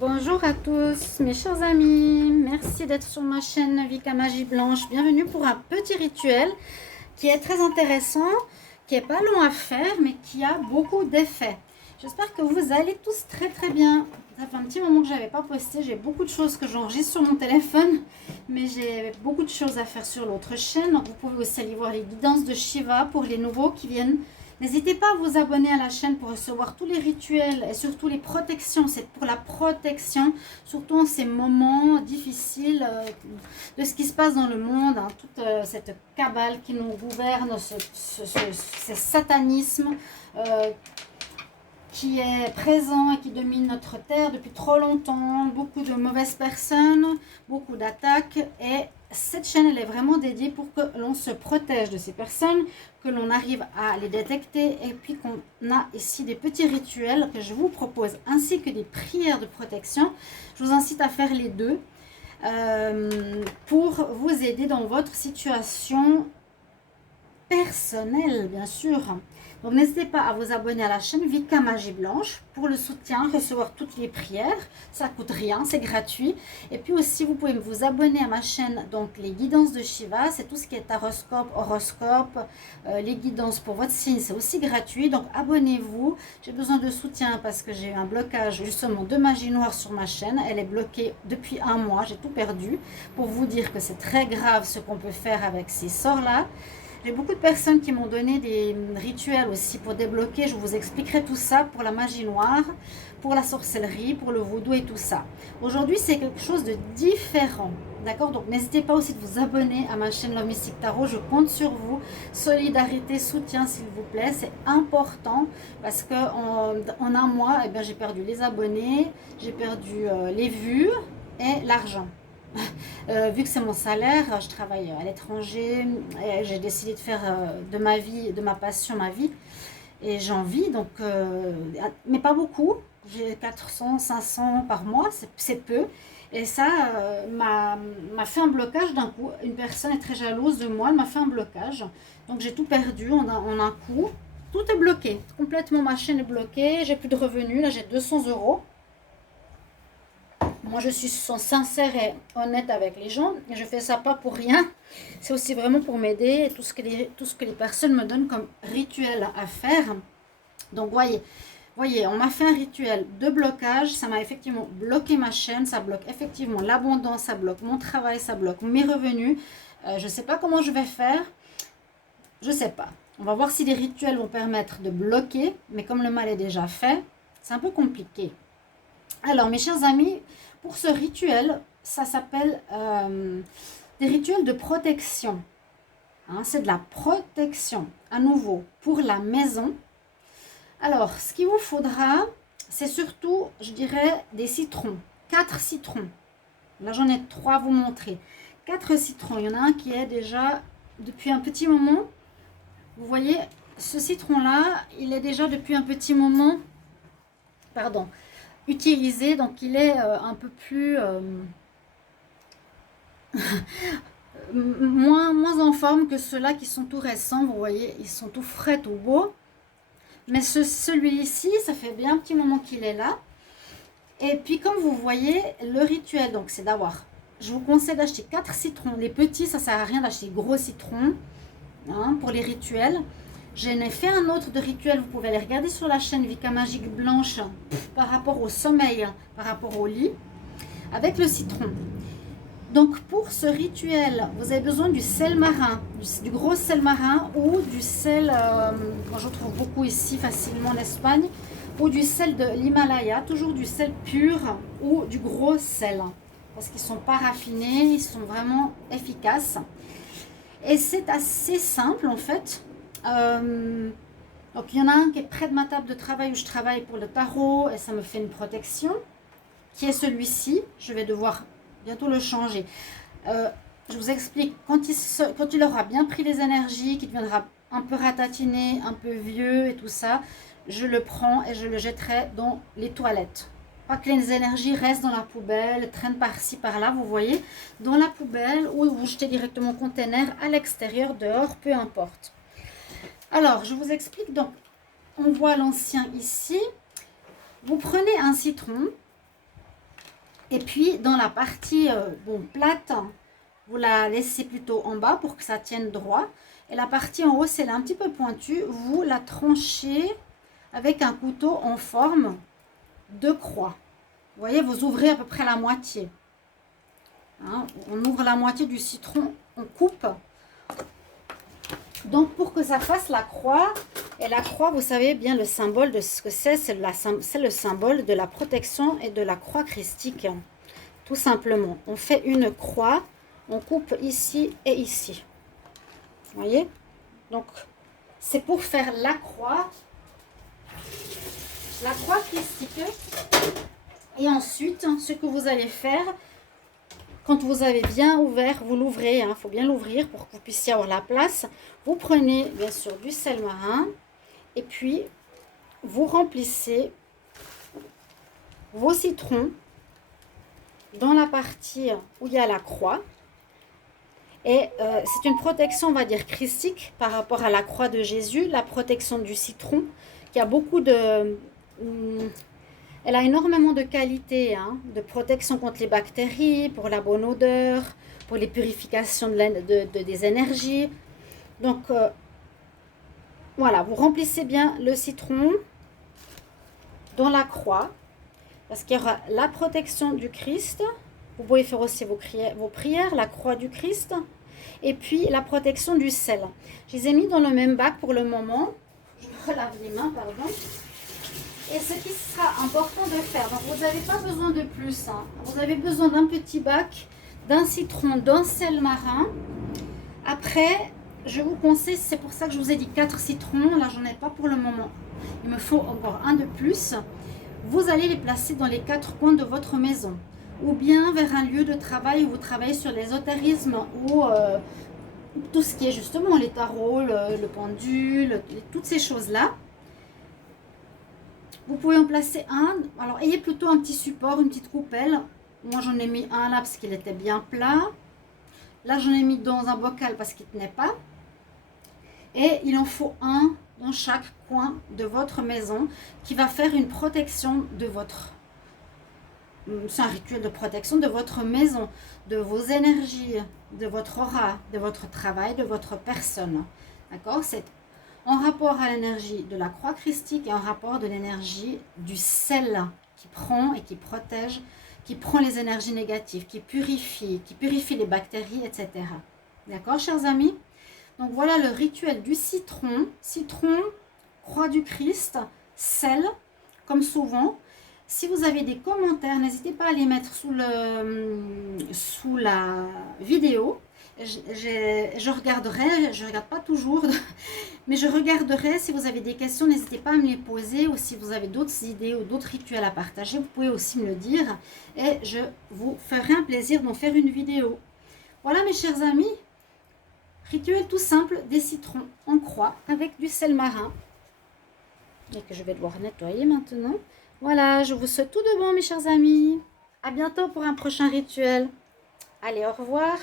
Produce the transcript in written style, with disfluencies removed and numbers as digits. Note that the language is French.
Bonjour à tous mes chers amis, merci d'être sur ma chaîne Vika Magie Blanche. Bienvenue pour un petit rituel qui est très intéressant, qui est pas long à faire mais qui a beaucoup d'effets. J'espère que vous allez tous très bien. Ça fait un petit moment que je n'avais pas posté, j'ai beaucoup de choses que j'enregistre sur mon téléphone, mais j'ai beaucoup de choses à faire sur l'autre chaîne. Donc vous pouvez aussi aller voir les guidances de Shiva pour les nouveaux qui viennent. N'hésitez pas à vous abonner à la chaîne pour recevoir tous les rituels et surtout les protections. C'est pour la protection, surtout en ces moments difficiles de ce qui se passe dans le monde, hein, toute cette cabale qui nous gouverne, ce satanisme qui est présent et qui domine notre terre depuis trop longtemps, beaucoup de mauvaises personnes, beaucoup d'attaques, et cette chaîne elle est vraiment dédiée pour que l'on se protège de ces personnes, que l'on arrive à les détecter, et puis qu'on a ici des petits rituels que je vous propose, ainsi que des prières de protection. Je vous incite à faire les deux pour vous aider dans votre situation personnelle, bien sûr. Donc n'hésitez pas à vous abonner à la chaîne Vika Magie Blanche pour le soutien, recevoir toutes les prières. Ça coûte rien, c'est gratuit. Et puis aussi, vous pouvez vous abonner à ma chaîne, donc les guidances de Shiva, c'est tout ce qui est taroscope, horoscope, les guidances pour votre signe, c'est aussi gratuit. Donc abonnez-vous. J'ai besoin de soutien parce que j'ai eu un blocage justement de magie noire sur ma chaîne. Elle est bloquée depuis un mois, j'ai tout perdu. Pour vous dire que c'est très grave ce qu'on peut faire avec ces sorts-là. J'ai beaucoup de personnes qui m'ont donné des rituels aussi pour débloquer. Je vous expliquerai tout ça pour la magie noire, pour la sorcellerie, pour le vaudou et tout ça. Aujourd'hui, c'est quelque chose de différent. D'accord? Donc, n'hésitez pas aussi de vous abonner à ma chaîne Love Mystic Tarot. Je compte sur vous. Solidarité, soutien, s'il vous plaît. C'est important parce qu'en un mois, eh bien, j'ai perdu les abonnés, j'ai perdu les vues et l'argent. Vu que c'est mon salaire, je travaille à l'étranger, j'ai décidé de faire de ma vie, de ma passion, ma vie, et j'en vis, donc, mais pas beaucoup, j'ai 400, 500 par mois, c'est peu, et ça m'a fait un blocage d'un coup. Une personne est très jalouse de moi, elle m'a fait un blocage, donc j'ai tout perdu en un coup, tout est bloqué, complètement ma chaîne est bloquée, j'ai plus de revenus, là j'ai 200 €. Moi, je suis sincère et honnête avec les gens. Et je fais ça pas pour rien. C'est aussi vraiment pour m'aider. Tout ce que les personnes me donnent comme rituel à faire. Donc, voyez, on m'a fait un rituel de blocage. Ça m'a effectivement bloqué ma chaîne. Ça bloque effectivement l'abondance. Ça bloque mon travail. Ça bloque mes revenus. Je ne sais pas comment je vais faire. Je ne sais pas. On va voir si les rituels vont permettre de bloquer. Mais comme le mal est déjà fait, c'est un peu compliqué. Alors, mes chers amis, pour ce rituel, ça s'appelle des rituels de protection. Hein, c'est de la protection, à nouveau, pour la maison. Alors, ce qu'il vous faudra, c'est surtout, je dirais, des citrons. 4 citrons. Là, j'en ai 3 à vous montrer. 4 citrons. Il y en a un qui est déjà depuis un petit moment. Vous voyez, ce citron-là, il est déjà depuis un petit moment, pardon, utilisé, donc il est un peu plus moins en forme que ceux-là qui sont tout récents. Vous voyez, ils sont tout frais, tout beaux, mais celui-ci, ça fait bien un petit moment qu'il est là. Et puis comme vous voyez, le rituel, donc c'est d'avoir, je vous conseille d'acheter 4 citrons. Les petits, ça sert à rien d'acheter gros citrons, hein, pour les rituels. J'en ai fait un autre de rituel, vous pouvez aller regarder sur la chaîne Vika Magique Blanche, par rapport au sommeil, par rapport au lit, avec le citron. Donc pour ce rituel, vous avez besoin du sel marin, du gros sel marin, ou du sel, moi je trouve beaucoup ici facilement en Espagne, ou du sel de l'Himalaya, toujours du sel pur ou du gros sel, parce qu'ils ne sont pas raffinés, ils sont vraiment efficaces. Et c'est assez simple en fait. Donc il y en a un qui est près de ma table de travail où je travaille pour le tarot et ça me fait une protection, qui est celui-ci. Je vais devoir bientôt le changer. Je vous explique, quand il aura bien pris les énergies, qu'il deviendra un peu ratatiné, un peu vieux et tout ça, je le prends et je le jetterai dans les toilettes. Pas que les énergies restent dans la poubelle, traînent par-ci, par-là, vous voyez, dans la poubelle, ou vous jetez directement au conteneur, à l'extérieur, dehors, peu importe. Alors, je vous explique. Donc, on voit l'ancien ici. Vous prenez un citron, Et puis, dans la partie plate, vous la laissez plutôt en bas pour que ça tienne droit. Et la partie en haut, c'est un petit peu pointue. Vous la tranchez avec un couteau en forme de croix. Vous voyez, vous ouvrez à peu près la moitié. Hein, on ouvre la moitié du citron, on coupe. Donc, pour que ça fasse la croix, et la croix, vous savez bien le symbole de ce que c'est le symbole de la protection et de la croix christique. Tout simplement, on fait une croix, on coupe ici et ici. Vous voyez? Donc, c'est pour faire la croix christique. Et ensuite, ce que vous allez faire, quand vous avez bien ouvert, vous l'ouvrez, il faut bien l'ouvrir pour que vous puissiez avoir la place. Vous prenez bien sûr du sel marin et puis vous remplissez vos citrons dans la partie où il y a la croix. Et c'est une protection, on va dire, christique par rapport à la croix de Jésus, la protection du citron, qui a beaucoup de... Elle a énormément de qualités, de protection contre les bactéries, pour la bonne odeur, pour les purifications des énergies. Donc, voilà, vous remplissez bien le citron dans la croix, parce qu'il y aura la protection du Christ. Vous pouvez faire aussi vos prières, la croix du Christ, et puis la protection du sel. Je les ai mis dans le même bac pour le moment. Je me relave les mains, pardon. Et ce qui sera important de faire, donc vous n'avez pas besoin de plus. Vous avez besoin d'un petit bac, d'un citron, d'un sel marin. Après, je vous conseille, c'est pour ça que je vous ai dit 4 citrons. Là, j'en ai pas pour le moment. Il me faut encore un de plus. Vous allez les placer dans les 4 coins de votre maison. Ou bien vers un lieu de travail où vous travaillez sur l'ésotérisme ou tout ce qui est justement les tarots, le pendule, toutes ces choses-là. Vous pouvez en placer un. Alors, ayez plutôt un petit support, une petite coupelle. Moi, j'en ai mis un là parce qu'il était bien plat. Là, j'en ai mis dans un bocal parce qu'il ne tenait pas. Et il en faut un dans chaque coin de votre maison qui va faire une protection de votre... C'est un rituel de protection de votre maison, de vos énergies, de votre aura, de votre travail, de votre personne. D'accord? C'est en rapport à l'énergie de la croix christique et en rapport de l'énergie du sel qui prend et qui protège, qui prend les énergies négatives, qui purifie les bactéries, etc. D'accord, chers amis? Donc voilà le rituel du citron. Citron, croix du Christ, sel, comme souvent. Si vous avez des commentaires, n'hésitez pas à les mettre sous la vidéo. Je regarderai, je ne regarde pas toujours, mais je regarderai. Si vous avez des questions, n'hésitez pas à me les poser, ou si vous avez d'autres idées ou d'autres rituels à partager, vous pouvez aussi me le dire et je vous ferai un plaisir d'en faire une vidéo. Voilà mes chers amis, rituel tout simple des citrons en croix avec du sel marin et que je vais devoir nettoyer maintenant. Voilà, je vous souhaite tout de bon mes chers amis. À bientôt pour un prochain rituel. Allez, au revoir.